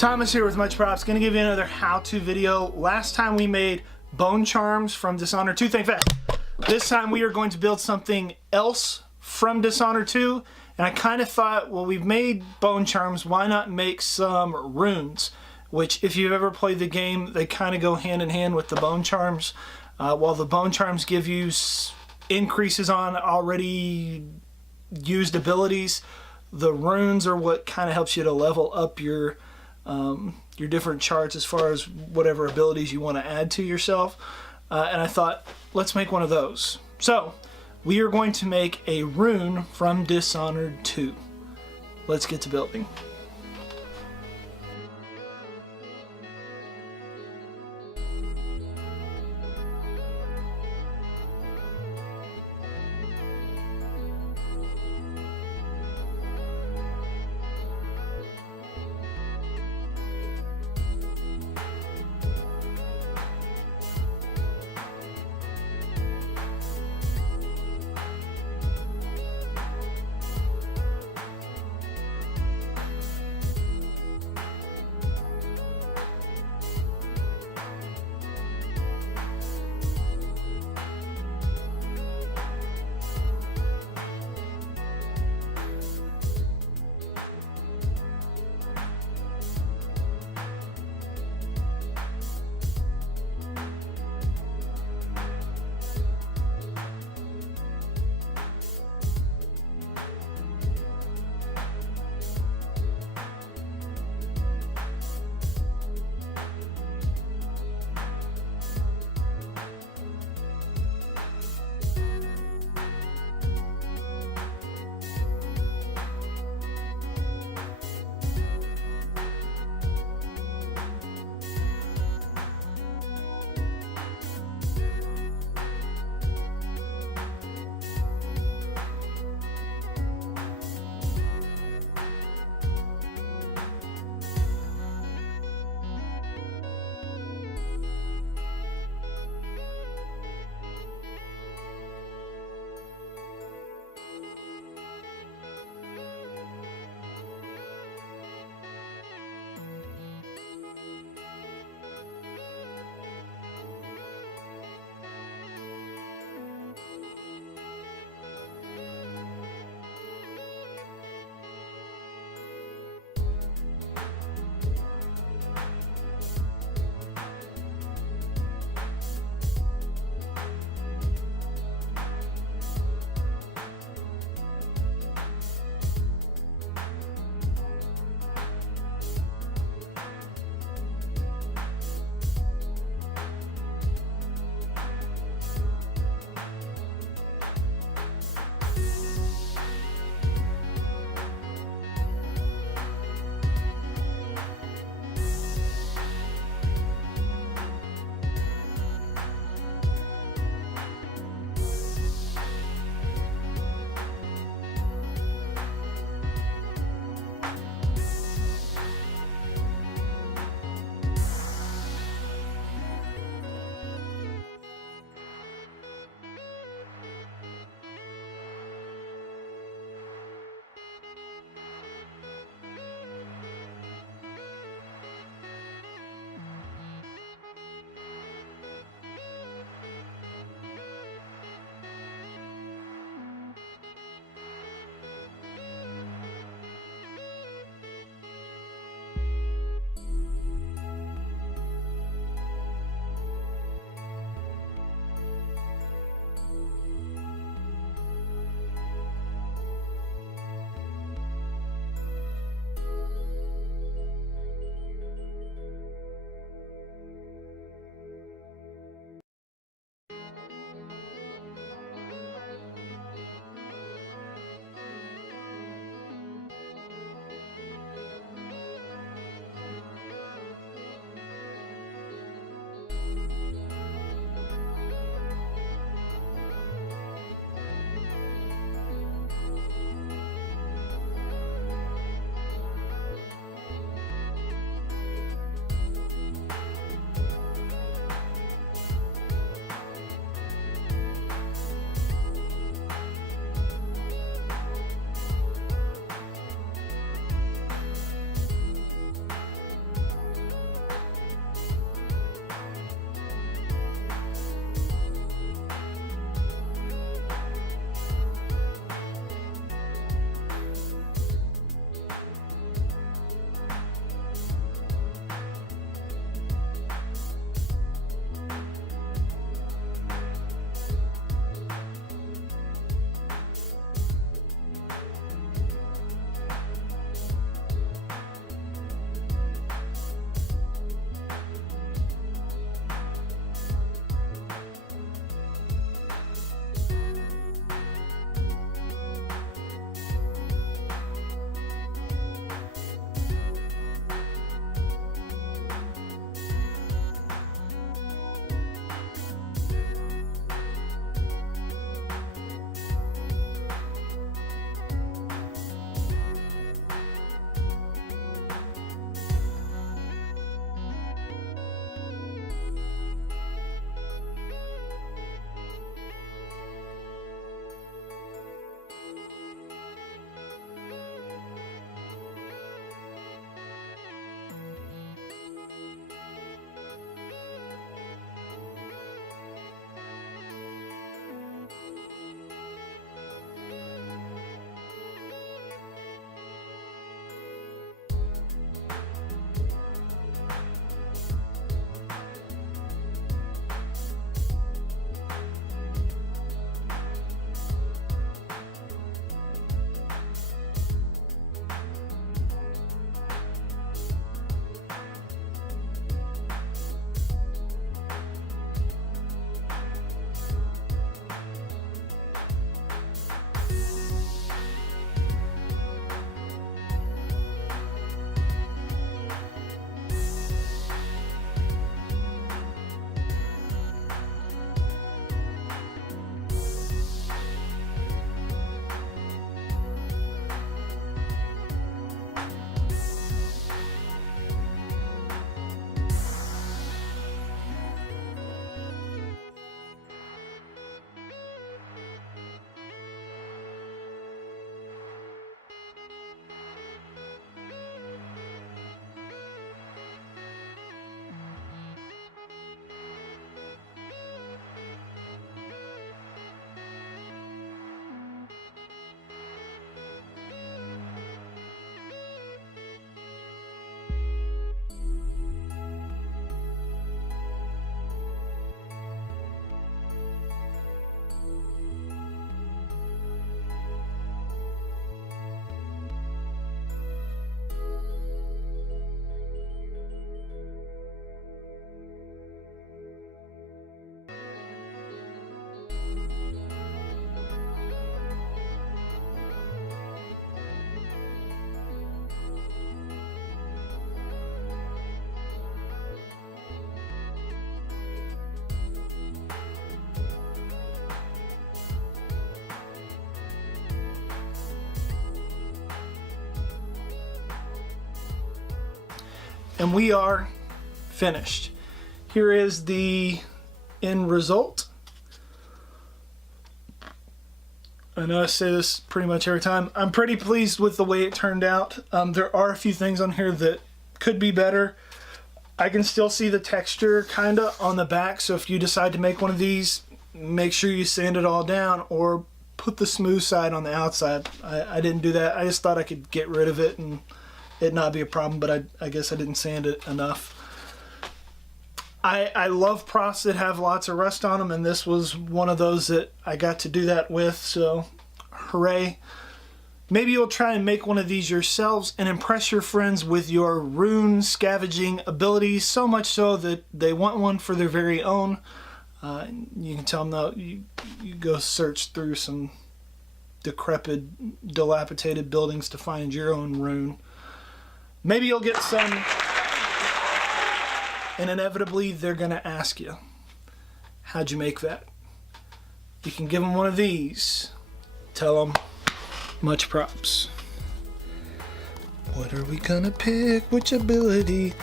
Thomas here with Much Props. Gonna give you another how-to video. Last time we made bone charms from Dishonored 2. Think fast. This time we are going to build something else from Dishonored 2. And I kind of thought, well, we've made bone charms, why not make some runes? Which, if you've ever played the game, they kind of go hand in hand with the bone charms. While the bone charms give you increases on already used abilities, the runes are what kind of helps you to level up your different charts as far as whatever abilities you want to add to yourself. And I thought, let's make one of those. So we are going to make a rune from Dishonored 2. Let's get to building. and we are finished. Here is the end result. I know I say this pretty much every time. I'm pretty pleased with the way it turned out. There are a few things on here that could be better. I can still see the texture kind of on the back, so if you decide to make one of these, make sure you sand it all down or put the smooth side on the outside. I didn't do that. I just thought I could get rid of it and it not be a problem, but I guess I didn't sand it enough. I love props that have lots of rust on them, and this was one of those that I got to do that with, so hooray. Maybe you'll try and make one of these yourselves and impress your friends with your rune scavenging abilities, so much so that they want one for their very own. You can tell them, though, you go search through some decrepit, dilapidated buildings to find your own rune. Maybe you'll get some, and inevitably they're going to ask you, how'd you make that? You can give them one of these. Tell them, much props. What are we gonna pick? Which ability?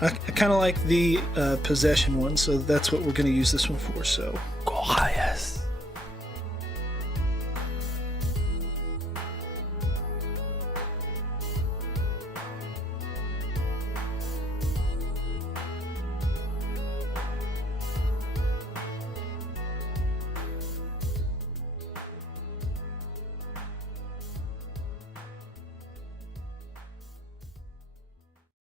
I kind of like the possession one, so that's what we're gonna use this one for. So, go highest.